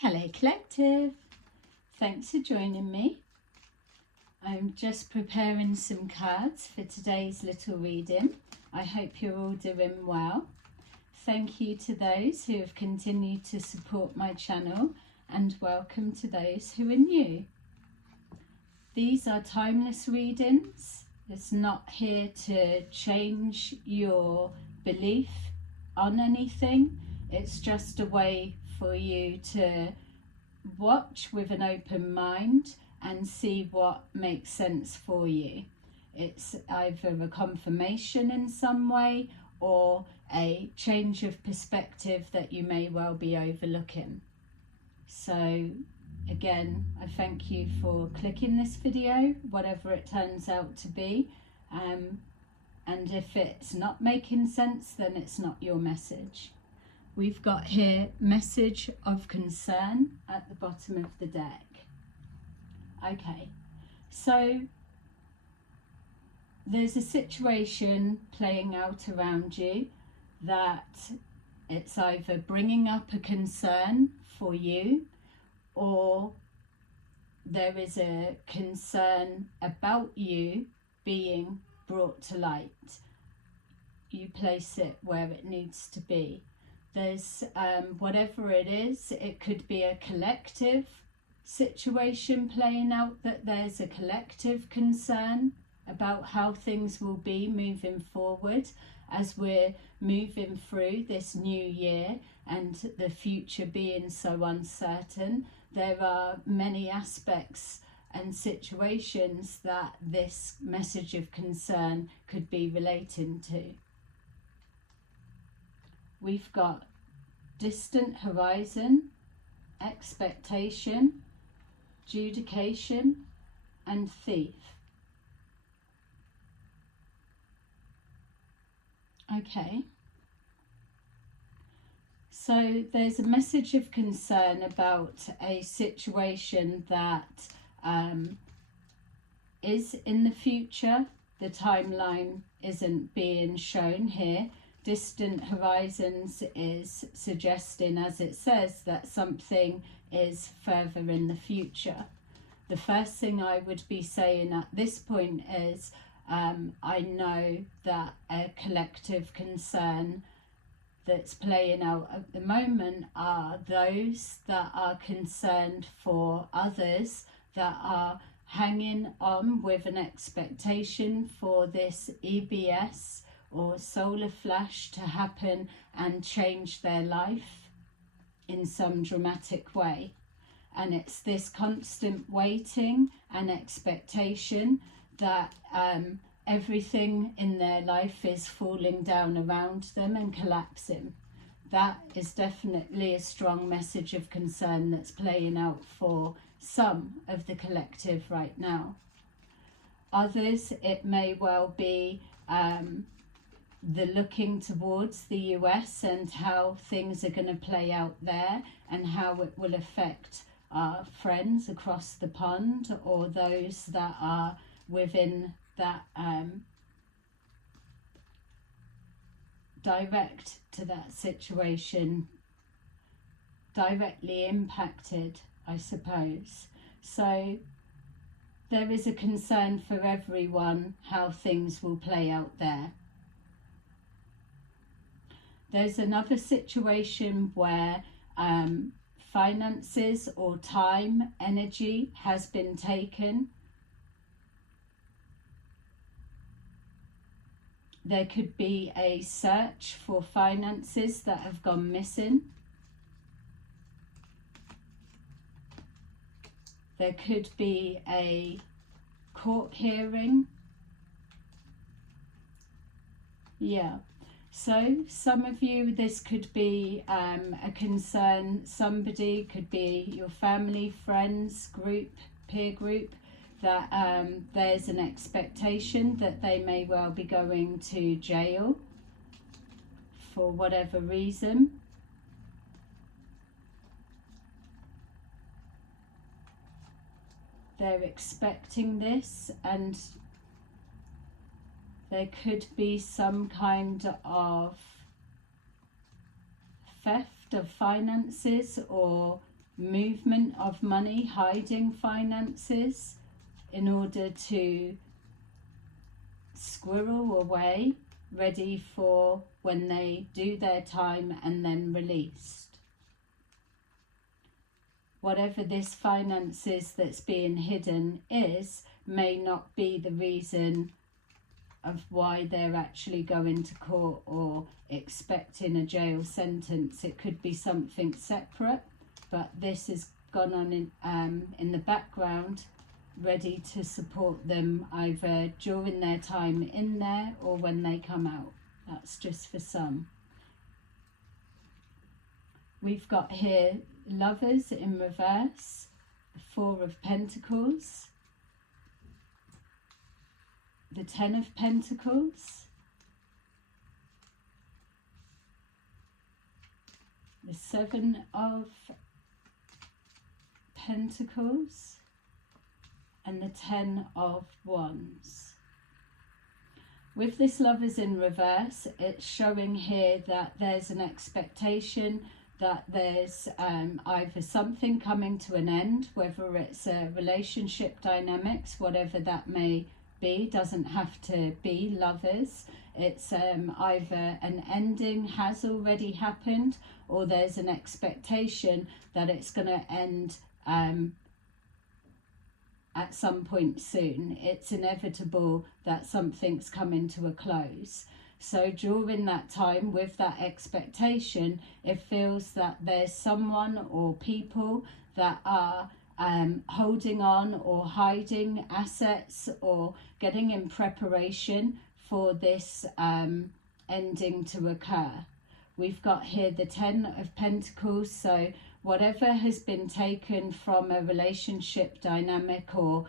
Hello Collective, thanks for joining me. I'm just preparing some cards for today's little reading. I hope you're all doing well. Thank you to those who have continued to support my channel and welcome to those who are new. These are timeless readings. It's not here to change your belief on anything. It's just a way for you to watch with an open mind and see what makes sense for you. It's either a confirmation in some way or a change of perspective that you may well be overlooking. So again, I thank you for clicking this video, whatever it turns out to be. And if it's not making sense, then it's not your message. We've got here message of concern at the bottom of the deck. Okay, so there's a situation playing out around you that it's either bringing up a concern for you, or there is a concern about you being brought to light. You place it where it needs to be. There's whatever it is, it could be a collective situation playing out, that there's a collective concern about how things will be moving forward as we're moving through this new year and the future being so uncertain. There are many aspects and situations that this message of concern could be relating to. We've got distant horizon, expectation, judication, and thief. Okay. So there's a message of concern about a situation that is in the future. The timeline isn't being shown here. Distant horizons is suggesting, as it says, that something is further in the future. The first thing I would be saying at this point is I know that a collective concern that's playing out at the moment are those that are concerned for others that are hanging on with an expectation for this EBS or solar flash to happen and change their life in some dramatic way. And it's this constant waiting and expectation that everything in their life is falling down around them and collapsing. That is definitely a strong message of concern that's playing out for some of the collective right now. Others, it may well be the looking towards the US and how things are going to play out there and how it will affect our friends across the pond or those that are within that direct to that situation, directly impacted, I suppose. So there is a concern for everyone how things will play out there. There's another situation where finances or time, energy has been taken. There could be a search for finances that have gone missing. There could be a court hearing. Yeah. So some of you, this could be a concern. Somebody could be your family, friends, group, peer group, that there's an expectation that they may well be going to jail for whatever reason. They're expecting this, and there could be some kind of theft of finances or movement of money, hiding finances in order to squirrel away, ready for when they do their time and then released. Whatever this finances that's being hidden is, may not be the reason of why they're actually going to court or expecting a jail sentence. It could be something separate, but this has gone on in the background, ready to support them either during their time in there or when they come out. That's just for some. We've got here Lovers in reverse, 4 of Pentacles, the 10 of Pentacles, the 7 of Pentacles, and the 10 of Wands. With this Lovers in reverse, it's showing here that there's an expectation that there's either something coming to an end, whether it's a relationship dynamics, whatever that may be, doesn't have to be lovers. It's either an ending has already happened, or there's an expectation that it's going to end at some point soon. It's inevitable that something's coming to a close. So during that time, with that expectation, it feels that there's someone or people that are holding on or hiding assets or getting in preparation for this ending to occur. We've got here the 10 of Pentacles, so whatever has been taken from a relationship dynamic or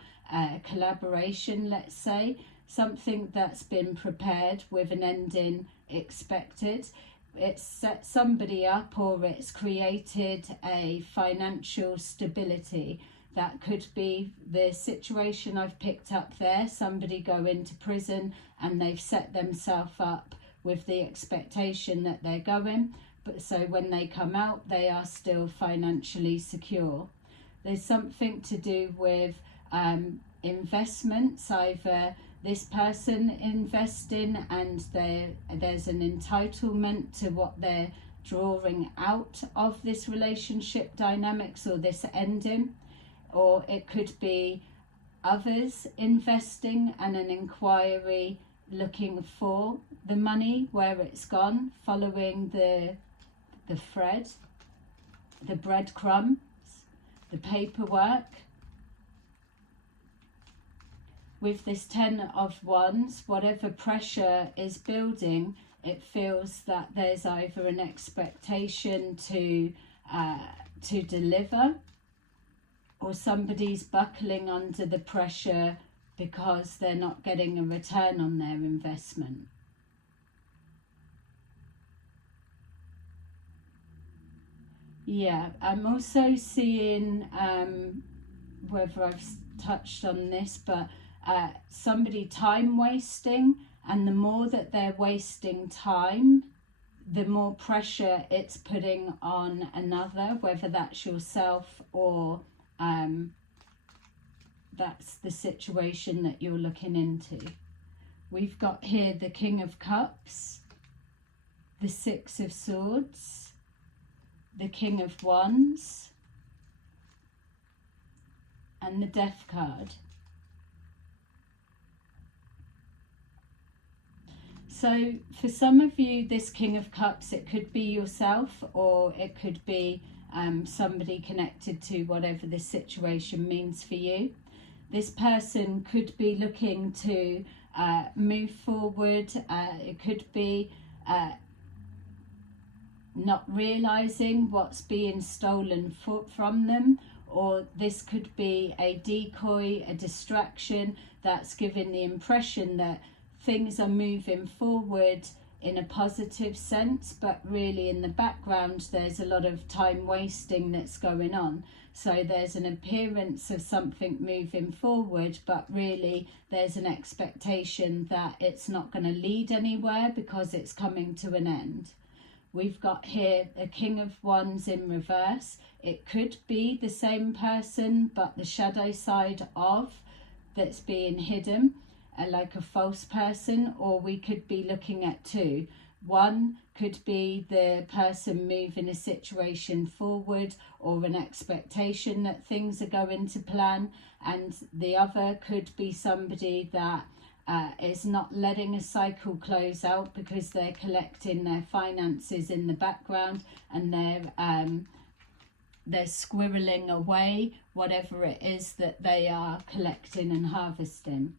collaboration, let's say, something that's been prepared with an ending expected, it's set somebody up or it's created a financial stability. That could be the situation I've picked up there, somebody go into prison and they've set themselves up with the expectation that they're going, but so when they come out they are still financially secure. There's something to do with investments, either this person investing and there's an entitlement to what they're drawing out of this relationship dynamics or this ending, or it could be others investing and an inquiry looking for the money, where it's gone, following the thread, the breadcrumbs, the paperwork. With this 10 of Wands, whatever pressure is building, it feels that there's either an expectation to deliver, or somebody's buckling under the pressure because they're not getting a return on their investment. Yeah, I'm also seeing, whether I've touched on this, but somebody time wasting, and the more that they're wasting time, the more pressure it's putting on another, whether that's yourself or that's the situation that you're looking into. We've got here the King of Cups, the 6 of Swords, the King of Wands, and the Death card. So for some of you, this King of Cups, it could be yourself, or it could be somebody connected to whatever this situation means for you. This person could be looking to move forward. It could be not realizing what's being stolen from them, or this could be a decoy, a distraction that's giving the impression that things are moving forward in a positive sense, but really in the background there's a lot of time wasting that's going on. So there's an appearance of something moving forward, but really there's an expectation that it's not going to lead anywhere because it's coming to an end. We've got here a King of Wands in reverse. It could be the same person, but the shadow side of that's being hidden, like a false person, or we could be looking at two. One could be the person moving a situation forward or an expectation that things are going to plan, and the other could be somebody that is not letting a cycle close out because they're collecting their finances in the background, and they're squirreling away whatever it is that they are collecting and harvesting.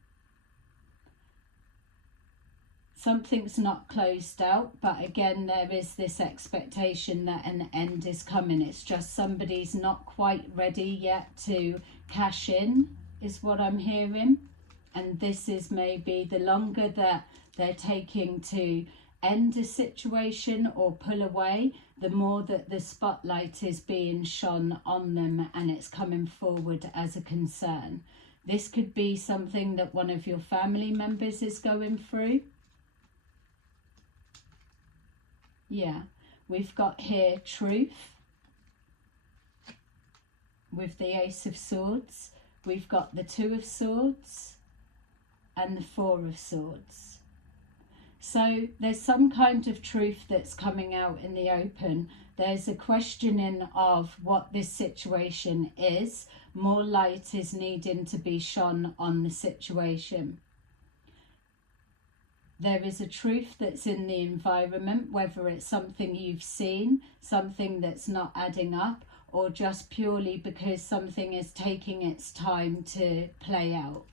Something's not closed out, but again, there is this expectation that an end is coming. It's just somebody's not quite ready yet to cash in, is what I'm hearing. And this is maybe the longer that they're taking to end a situation or pull away, the more that the spotlight is being shone on them and it's coming forward as a concern. This could be something that one of your family members is going through. Yeah, we've got here truth with the Ace of Swords. We've got the Two of Swords and the Four of Swords. So there's some kind of truth that's coming out in the open. There's a questioning of what this situation is. More light is needing to be shone on the situation. There is a truth that's in the environment, whether it's something you've seen, something that's not adding up, or just purely because something is taking its time to play out.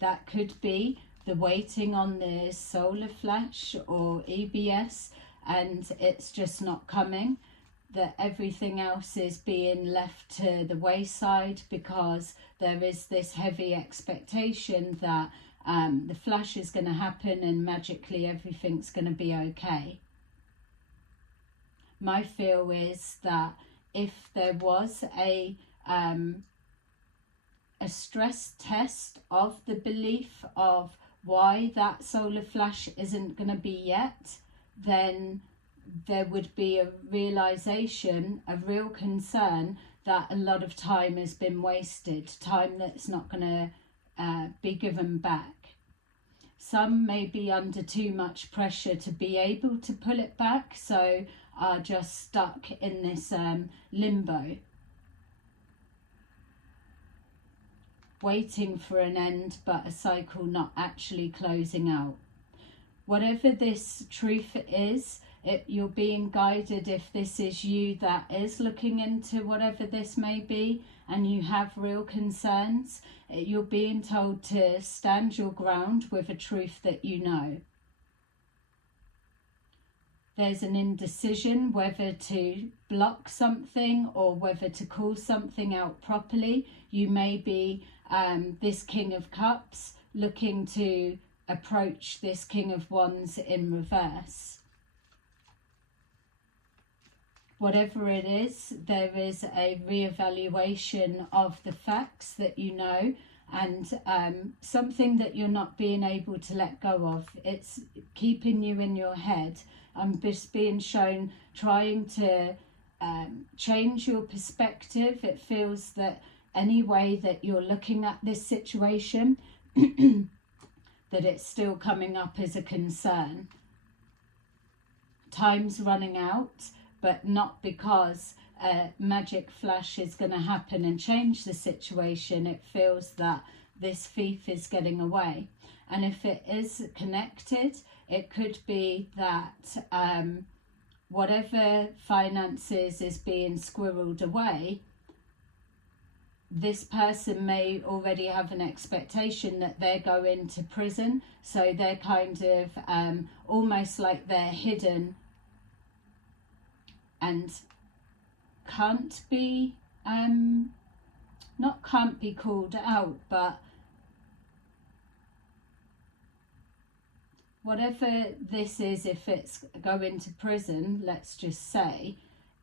That could be the waiting on the solar flash or EBS, and it's just not coming, that everything else is being left to the wayside because there is this heavy expectation that the flash is going to happen and magically everything's going to be okay. My feel is that if there was a stress test of the belief of why that solar flash isn't going to be yet, then there would be a realization, a real concern that a lot of time has been wasted, time that's not going to be given back. Some may be under too much pressure to be able to pull it back, so are just stuck in this limbo, waiting for an end, but a cycle not actually closing out. Whatever this truth is, you're being guided, if this is you that is looking into whatever this may be and you have real concerns, you're being told to stand your ground with a truth that you know. There's an indecision whether to block something or whether to call something out properly. You may be this King of Cups looking to approach this King of Wands in reverse. Whatever it is, there is a reevaluation of the facts that you know, and something that you're not being able to let go of. It's keeping you in your head. I'm just being shown trying to change your perspective. It feels that any way that you're looking at this situation, that it's still coming up as a concern. Time's running out, but not because a magic flash is going to happen and change the situation. It feels that this thief is getting away. And if it is connected, it could be that whatever finances is being squirreled away, this person may already have an expectation that they're going to prison. So they're kind of almost like they're hidden and can't be not can't be called out, but whatever this is, if it's going to prison, let's just say,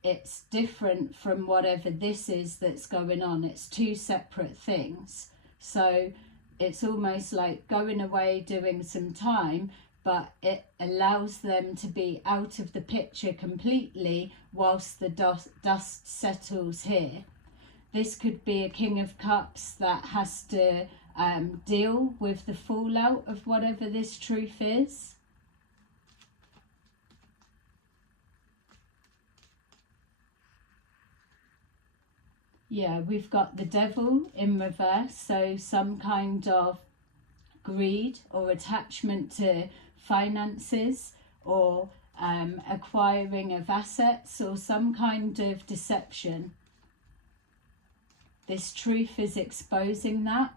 it's different from whatever this is that's going on. It's two separate things. So it's almost like going away, doing some time, but it allows them to be out of the picture completely whilst the dust settles here. This could be a King of Cups that has to deal with the fallout of whatever this truth is. Yeah, we've got the Devil in reverse, so some kind of greed or attachment to finances, or acquiring of assets, or some kind of deception. This truth is exposing that.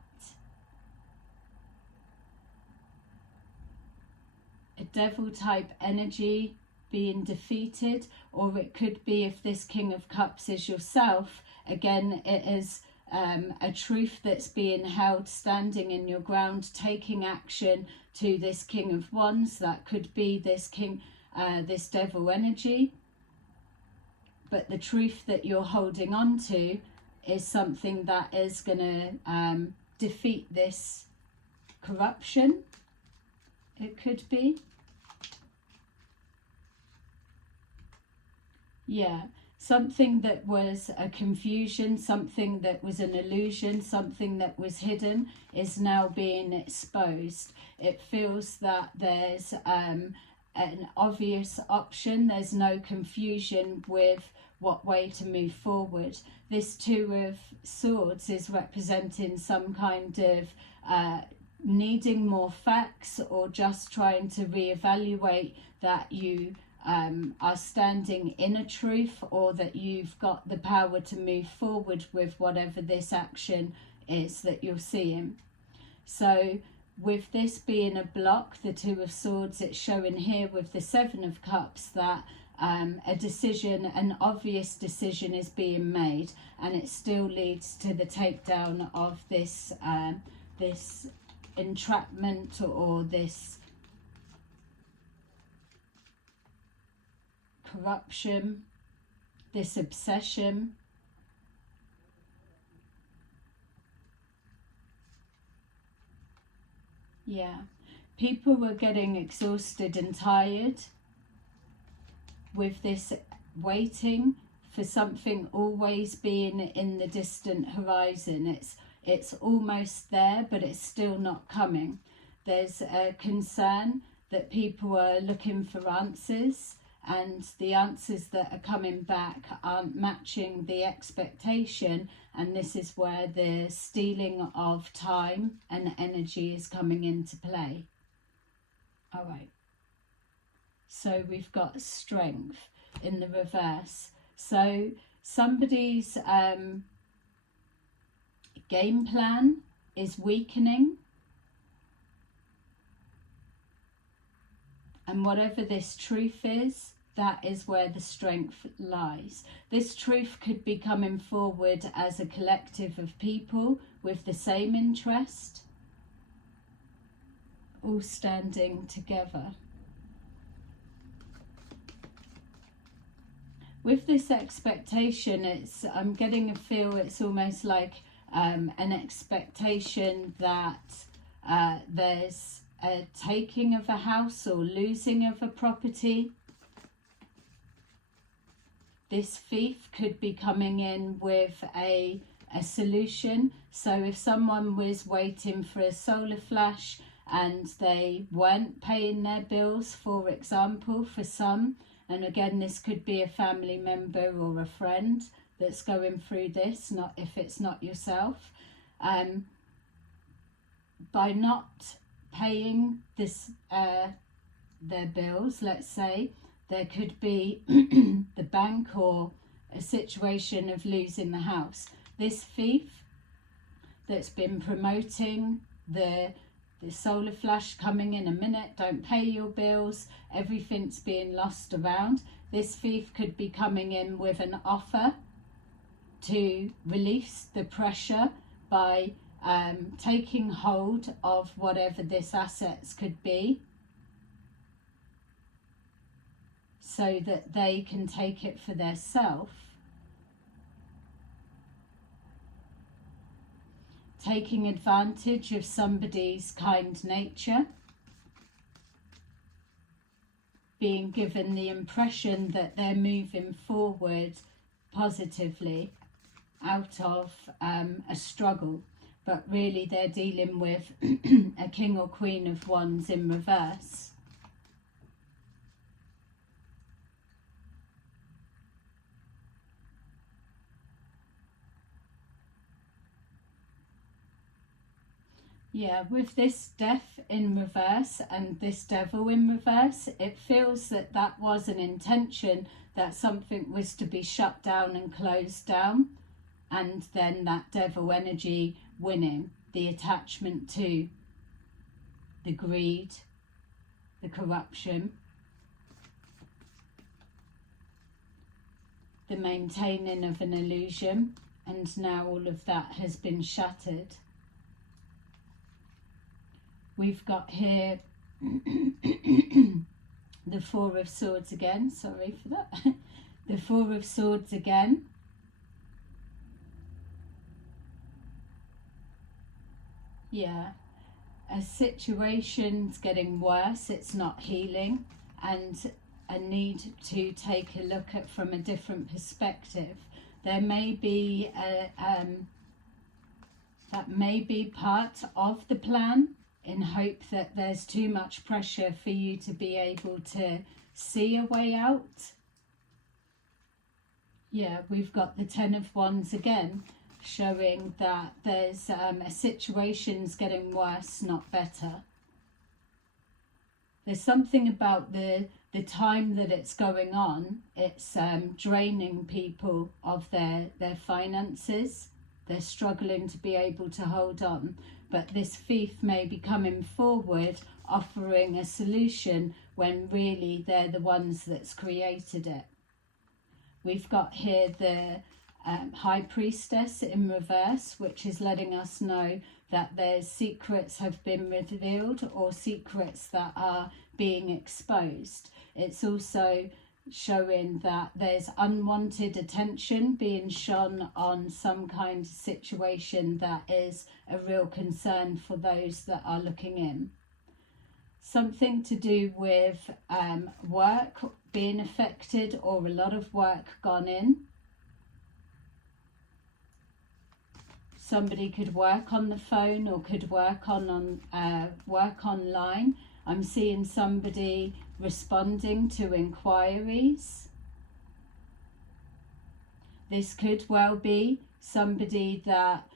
A devil type energy being defeated, or it could be, if this King of Cups is yourself, again, it is a truth that's being held, standing in your ground, taking action to this King of Wands. That could be this this devil energy. But the truth that you're holding on to is something that is going to defeat this corruption. It could be. Yeah. Something that was a confusion, something that was an illusion, something that was hidden is now being exposed. It feels that there's an obvious option. There's no confusion with what way to move forward. This Two of Swords is representing some kind of needing more facts, or just trying to reevaluate that you are standing in a truth, or that you've got the power to move forward with whatever this action is that you're seeing. So with this being a block, the Two of Swords, it's showing here with the Seven of Cups that a decision, an obvious decision, is being made, and it still leads to the takedown of this this entrapment, or this corruption, this obsession. Yeah, people were getting exhausted and tired with this waiting for something always being in the distant horizon. It's almost there, but it's still not coming. There's a concern that people are looking for answers, and the answers that are coming back aren't matching the expectation, and this is where the stealing of time and energy is coming into play. All right. So we've got Strength in the reverse. So somebody's game plan is weakening, and whatever this truth is, that is where the strength lies. This truth could be coming forward as a collective of people with the same interest, all standing together. With this expectation, I'm getting a feel it's almost like an expectation that there's a taking of a house or losing of a property. This thief could be coming in with a solution. So if someone was waiting for a solar flash and they weren't paying their bills, for example, for some, and again, this could be a family member or a friend that's going through this, not if it's not yourself. By not paying this their bills, let's say, there could be the bank, or a situation of losing the house. This thief that's been promoting the solar flash coming in a minute, don't pay your bills, everything's being lost around. This thief could be coming in with an offer to release the pressure by taking hold of whatever this assets could be, so that they can take it for their self. Taking advantage of somebody's kind nature. being given the impression that they're moving forward positively out of a struggle, but really they're dealing with a King or Queen of Wands in reverse. Yeah, with this Death in reverse and this Devil in reverse, it feels that that was an intention, that something was to be shut down and closed down, and then that Devil energy winning, the attachment to the greed, the corruption, the maintaining of an illusion, and now all of that has been shattered. We've got here the Four of Swords again, sorry for that. The Four of Swords again. Yeah, a situation's getting worse, it's not healing, and a need to take a look at from a different perspective. There may be that may be part of the plan, in hope that there's too much pressure for you to be able to see a way out. Yeah, we've got the Ten of Wands again, showing that there's a situation's getting worse, not better. There's something about the time that it's going on, it's draining people of their finances. They're struggling to be able to hold on. But this thief may be coming forward offering a solution when really they're the ones that's created it. We've got here the High Priestess in reverse, which is letting us know that there's secrets have been revealed or secrets that are being exposed. It's also showing that there's unwanted attention being shone on some kind of situation that is a real concern for those that are looking in. Something to do with work being affected, or a lot of work gone in. Somebody could work on the phone or could work work online. I'm seeing somebody responding to inquiries. This could well be somebody that,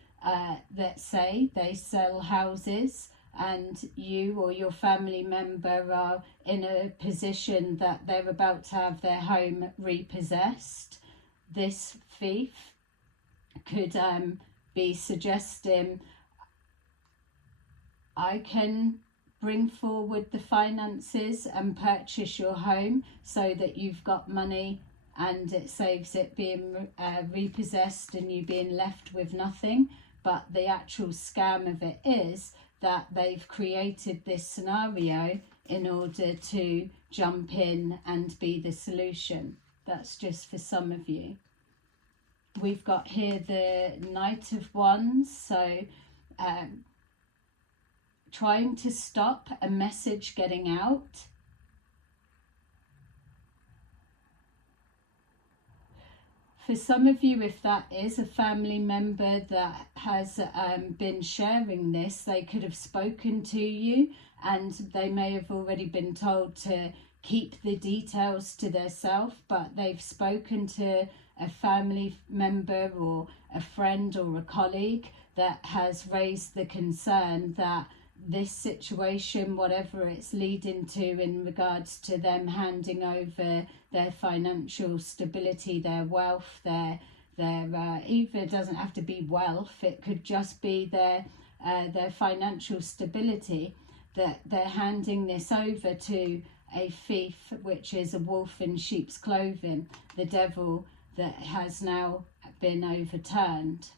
let's say, they sell houses and you or your family member are in a position that they're about to have their home repossessed. This thief could be suggesting, I can bring forward the finances and purchase your home so that you've got money and it saves it being repossessed and you being left with nothing. But the actual scam of it is that they've created this scenario in order to jump in and be the solution. That's just for some of you. We've got here the Knight of Wands, so trying to stop a message getting out. For some of you, if that is a family member that has been sharing this, they could have spoken to you and they may have already been told to keep the details to themselves, but they've spoken to a family member or a friend or a colleague that has raised the concern that this situation, whatever it's leading to in regards to them handing over their financial stability, their wealth, their even, it doesn't have to be wealth, it could just be their financial stability, that they're handing this over to a thief, which is a wolf in sheep's clothing, the devil that has now been overturned.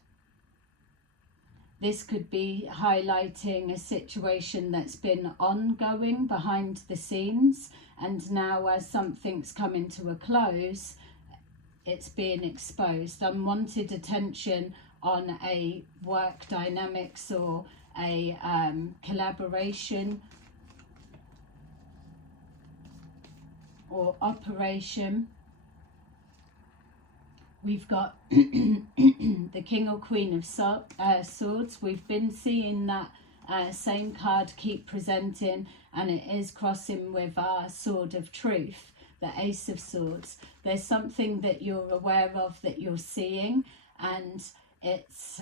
This could be highlighting a situation that's been ongoing behind the scenes, and now as something's coming to a close, it's being exposed. Unwanted attention on a work dynamics or a collaboration. or operation. We've got the King or Queen of Swords. We've been seeing that same card keep presenting, and it is crossing with our Sword of Truth, the Ace of Swords. There's something that you're aware of, that you're seeing, and it's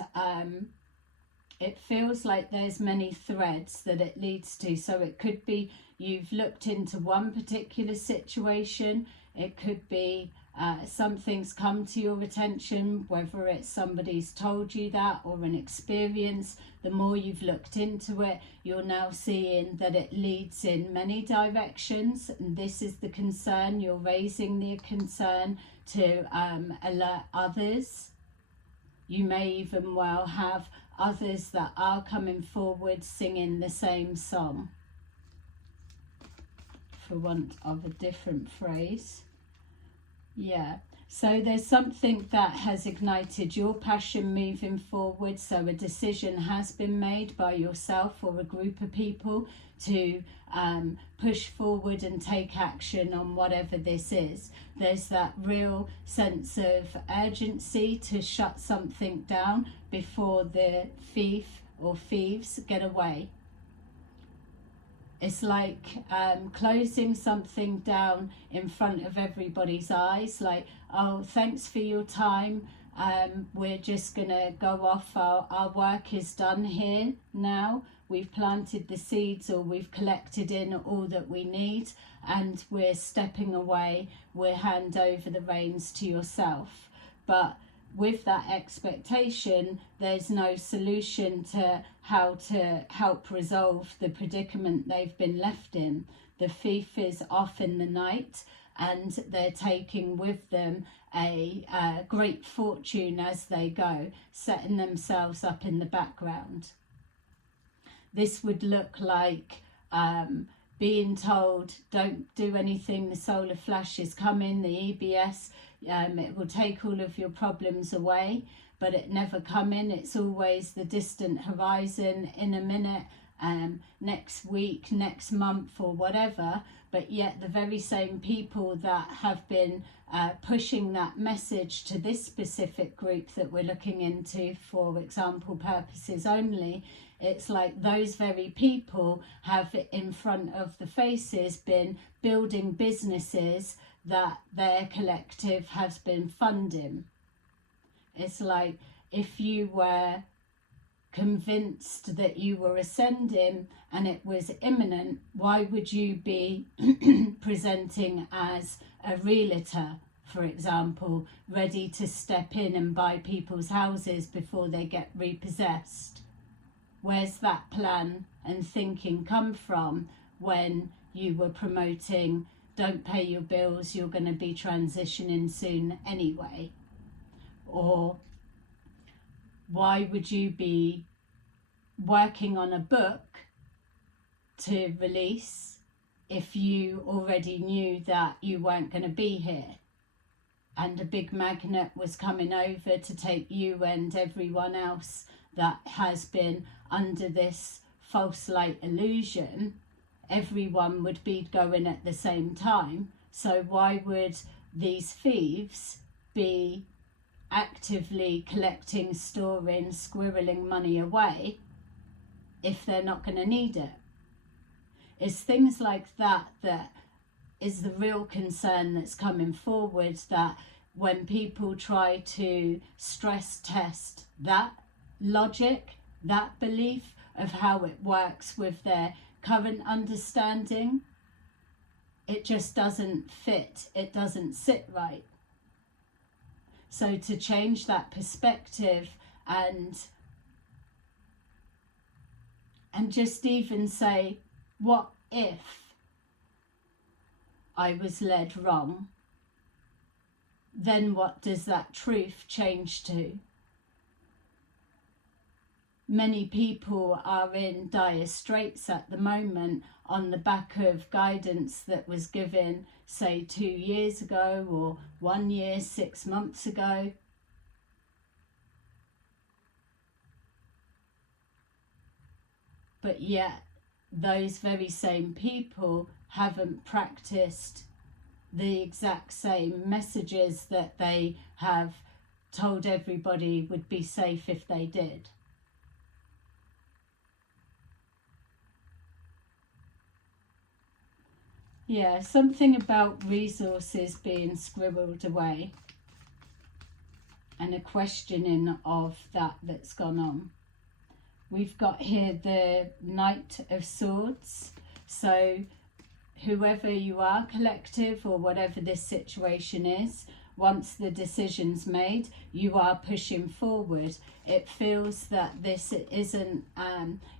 it feels like there's many threads that it leads to. So it could be you've looked into one particular situation. It could be something's come to your attention, whether it's somebody's told you that or an experience. The more you've looked into it, you're now seeing that it leads in many directions, and this is the concern. You're raising the concern to alert others. You may even well have others that are coming forward singing the same song, for want of a different phrase. Yeah, so there's something that has ignited your passion moving forward. So a decision has been made by yourself or a group of people to push forward and take action on whatever this is. There's that real sense of urgency to shut something down before the thief or thieves get away. It's like closing something down in front of everybody's eyes, like, oh, thanks for your time. We're just going to go off. Our work is done here now. We've planted the seeds, or we've collected in all that we need, and we're stepping away. We'll hand over the reins to yourself. But with that expectation, there's no solution to how to help resolve the predicament they've been left in. The thief is off in the night, and they're taking with them a great fortune as they go, setting themselves up in the background. This would look like being told, don't do anything, the solar flash is coming, the EBS, it will take all of your problems away, but it never coming. It's always the distant horizon, in a minute, next week, next month, or whatever. But yet the very same people that have been pushing that message to this specific group that we're looking into for example purposes only, it's like those very people have in front of the faces been building businesses that their collective has been funding. It's like if you were convinced that you were ascending and it was imminent, why would you be presenting as a realtor, for example, ready to step in and buy people's houses before they get repossessed? Where's that plan and thinking come from when you were promoting, don't pay your bills, you're going to be transitioning soon anyway? Or why would you be working on a book to release if you already knew that you weren't going to be here, and a big magnet was coming over to take you and everyone else that has been under this false light illusion? Everyone would be going at the same time. So why would these thieves be actively collecting, storing, squirreling money away if they're not going to need it? It's things like that that is the real concern that's coming forward, that when people try to stress test that logic, that belief of how it works with their current understanding, it just doesn't fit, it doesn't sit right. So to change that perspective and just even say, what if I was led wrong? Then what does that truth change to? Many people are in dire straits at the moment on the back of guidance that was given, say, 2 years ago, or 1 year, 6 months ago. But yet, those very same people haven't practiced the exact same messages that they have told everybody would be safe if they did. Yeah, something about resources being squirreled away and a questioning of that's gone on. We've got here the Knight of Swords. So whoever you are, collective, or whatever this situation is, once the decision's made, you are pushing forward. It feels that this isn't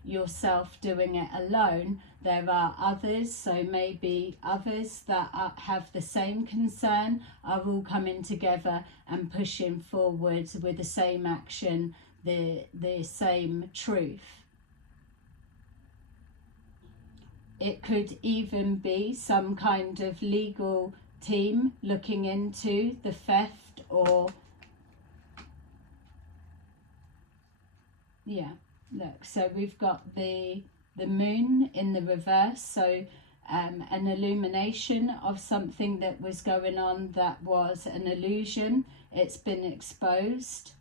yourself doing it alone. There are others, so maybe others that have the same concern are all coming together and pushing forward with the same action, the same truth. It could even be some kind of legal team looking into the theft, or yeah, look, so we've got the moon in the reverse, so an illumination of something that was going on that was an illusion. It's been exposed,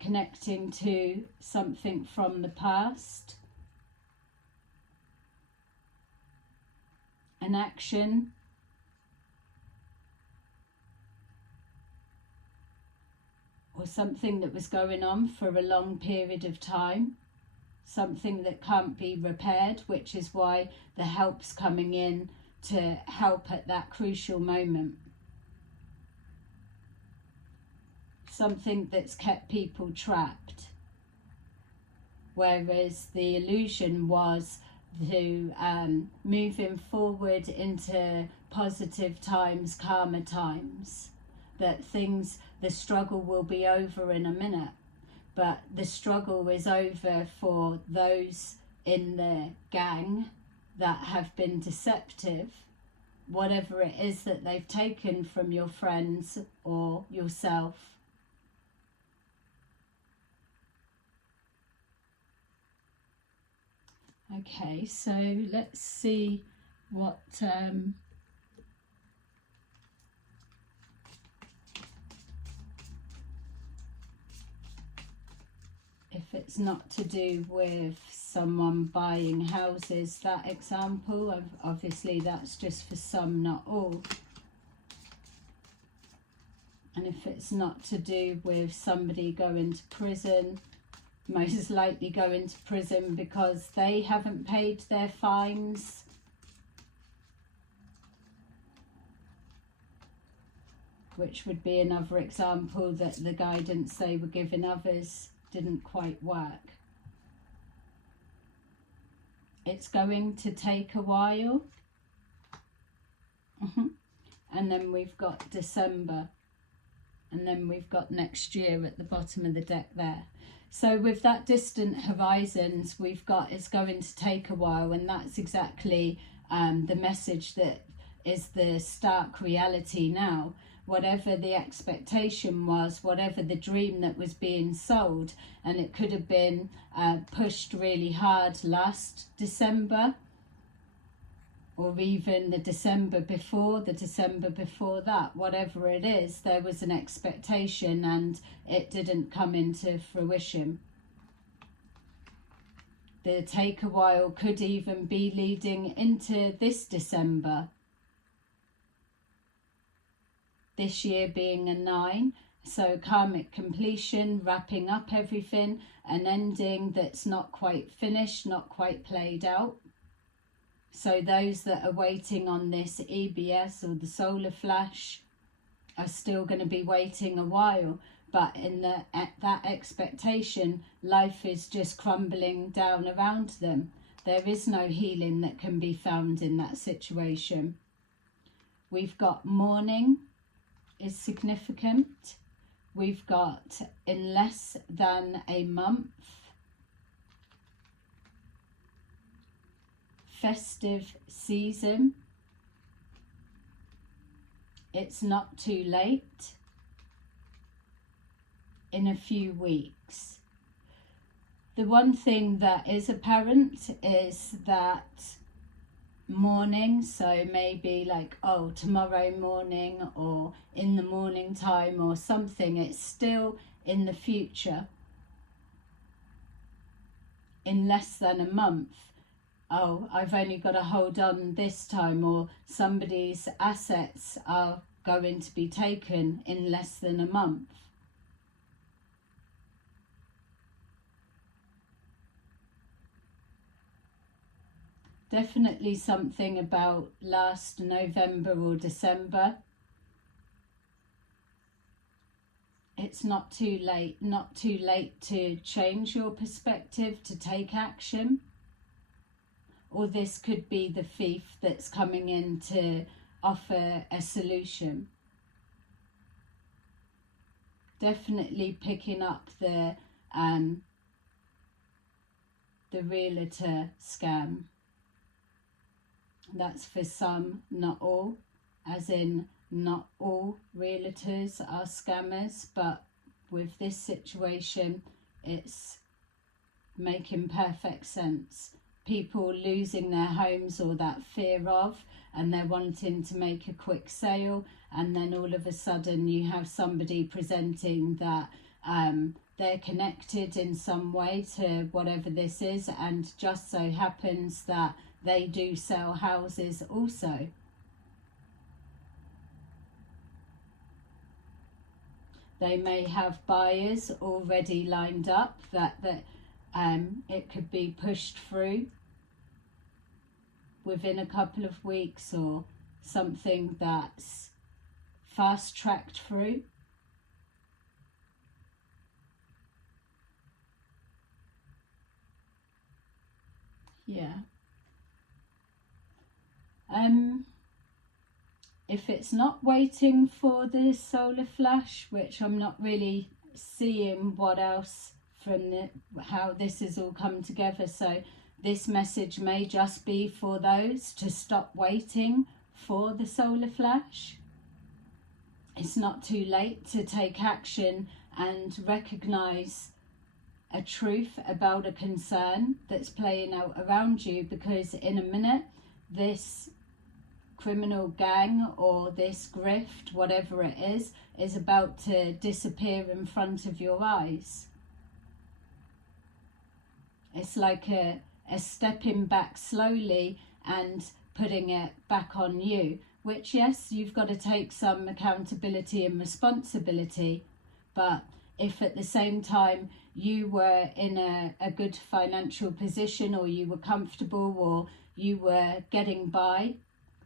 connecting to something from the past. An action, or something that was going on for a long period of time, something that can't be repaired, which is why the help's coming in to help at that crucial moment. Something that's kept people trapped, whereas the illusion was to moving forward into positive times, calmer times, that the struggle will be over in a minute, but the struggle is over for those in the gang that have been deceptive, whatever it is that they've taken from your friends or yourself. Okay, so let's see what if it's not to do with someone buying houses, that example, obviously that's just for some, not all. And if it's not to do with somebody going to prison, most likely going to prison because they haven't paid their fines. Which would be another example that the guidance they were giving others didn't quite work. It's going to take a while. And then we've got December. And then we've got next year at the bottom of the deck there. So with that distant horizons, we've got it's going to take a while, and that's exactly the message that is the stark reality now. Whatever the expectation was, whatever the dream that was being sold, and it could have been pushed really hard last December, or even the December before that, whatever it is, there was an expectation and it didn't come into fruition. The take a while could even be leading into this December. This year being a 9, so karmic completion, wrapping up everything, an ending that's not quite finished, not quite played out. So those that are waiting on this EBS or the solar flash are still going to be waiting a while, but at that expectation, life is just crumbling down around them. There is no healing that can be found in that situation. We've got mourning is significant. We've got in less than a month. Festive season. It's not too late. In a few weeks. The one thing that is apparent is that morning, so maybe like, oh, tomorrow morning or in the morning time or something. It's still in the future, in less than a month. Oh, I've only got to hold on this time, or somebody's assets are going to be taken in less than a month. Definitely something about last November or December. It's not too late, not too late to change your perspective, to take action. Or this could be the thief that's coming in to offer a solution. Definitely picking up the realtor scam. That's for some, not all, as in not all realtors are scammers, but with this situation it's making perfect sense. People losing their homes, or that fear of, and they're wanting to make a quick sale, and then all of a sudden you have somebody presenting that they're connected in some way to whatever this is, and just so happens that they do sell houses also. They may have buyers already lined up that it could be pushed through within a couple of weeks, or something that's fast-tracked through. Yeah. If it's not waiting for the solar flash, which I'm not really seeing what else from how this has all come together, so this message may just be for those to stop waiting for the solar flash. It's not too late to take action and recognize a truth about a concern that's playing out around you, because in a minute this criminal gang or this grift, whatever it is about to disappear in front of your eyes. It's like a stepping back slowly and putting it back on you, which, yes, you've got to take some accountability and responsibility, but if at the same time you were in a good financial position, or you were comfortable, or you were getting by,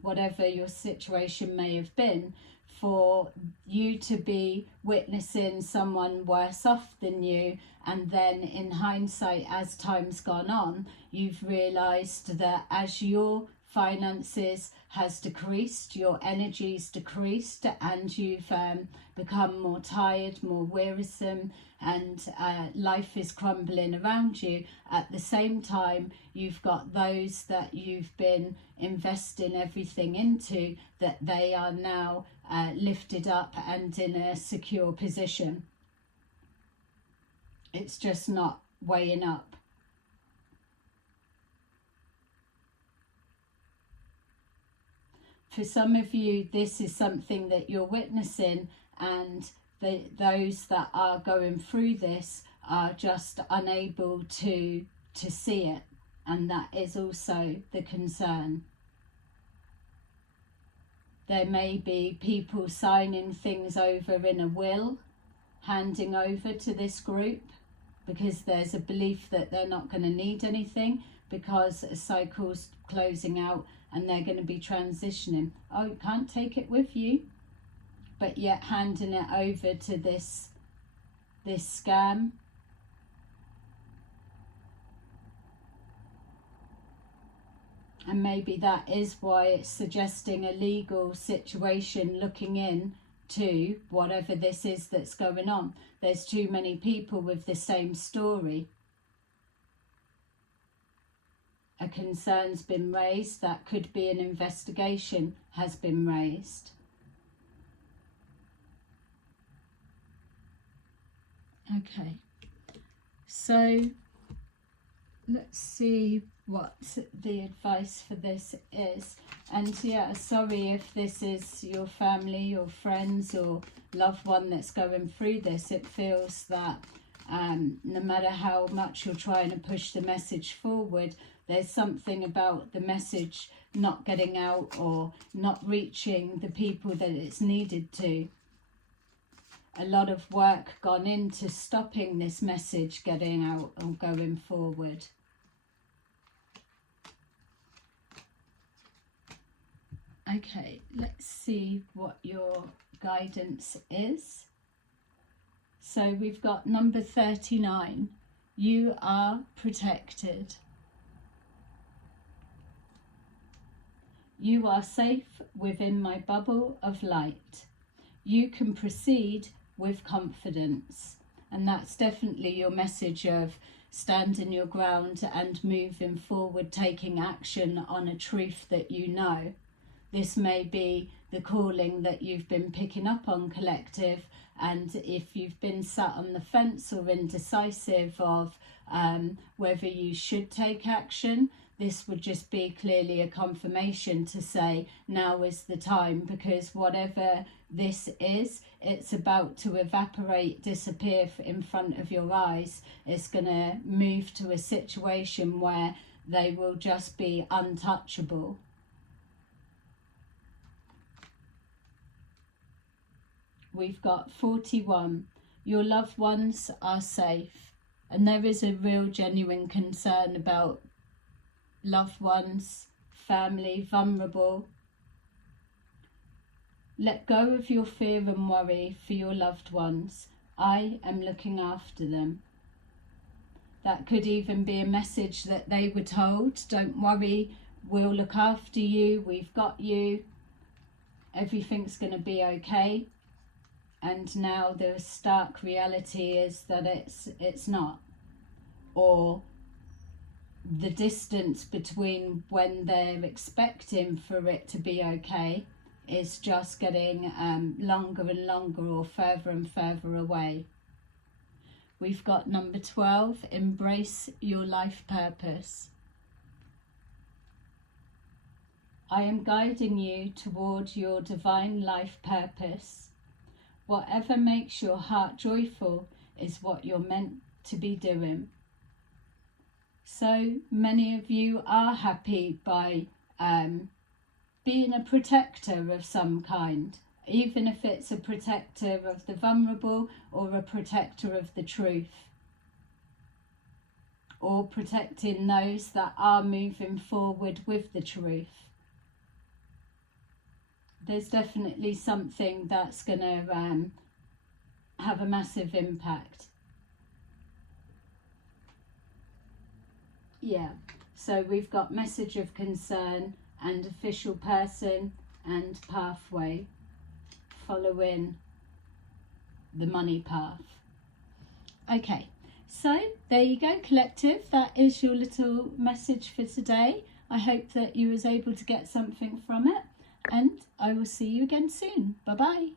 whatever your situation may have been, for you to be witnessing someone worse off than you, and then in hindsight, as time's gone on, you've realised that as your finances has decreased, your energy's decreased, and you've become more tired, more wearisome, and life is crumbling around you. At the same time, you've got those that you've been investing everything into, that they are now lifted up and in a secure position. It's just not weighing up. For some of you, this is something that you're witnessing, and those that are going through this are just unable to see it, and that is also the concern. There may be people signing things over in a will, handing over to this group, because there's a belief that they're not going to need anything, because a cycle's closing out and they're going to be transitioning. Oh, you can't take it with you, but yet handing it over to this scam. And maybe that is why it's suggesting a legal situation, looking in to whatever this is that's going on. There's too many people with the same story. A concern's been raised, that could be an investigation has been raised. Okay, so let's see what the advice for this is. And yeah, sorry if this is your family or friends or loved one that's going through this. It feels that no matter how much you're trying to push the message forward, there's something about the message not getting out or not reaching the people that it's needed to. A lot of work gone into stopping this message getting out or going forward. Okay, let's see what your guidance is. So we've got number 39. You are protected. You are safe within my bubble of light. You can proceed with confidence. And that's definitely your message of standing your ground and moving forward, taking action on a truth that you know. This may be the calling that you've been picking up on, collective, and if you've been sat on the fence or indecisive of whether you should take action, this would just be clearly a confirmation to say now is the time, because whatever this is, it's about to evaporate, disappear in front of your eyes. It's going to move to a situation where they will just be untouchable. We've got 41. Your loved ones are safe. And there is a real genuine concern about loved ones, family, vulnerable. Let go of your fear and worry for your loved ones. I am looking after them. That could even be a message that they were told. Don't worry, we'll look after you, we've got you, everything's going to be okay. And now the stark reality is that it's not. Or the distance between when they're expecting for it to be okay is just getting longer and longer, or further and further away. We've got number 12, embrace your life purpose. I am guiding you toward your divine life purpose. Whatever makes your heart joyful is what you're meant to be doing. So many of you are happy by being a protector of some kind, even if it's a protector of the vulnerable or a protector of the truth, or protecting those that are moving forward with the truth. There's definitely something that's going to have a massive impact. Yeah, so we've got message of concern and official person and pathway, following the money path. Okay, so there you go, collective. That is your little message for today. I hope that you was able to get something from it. And I will see you again soon. Bye-bye.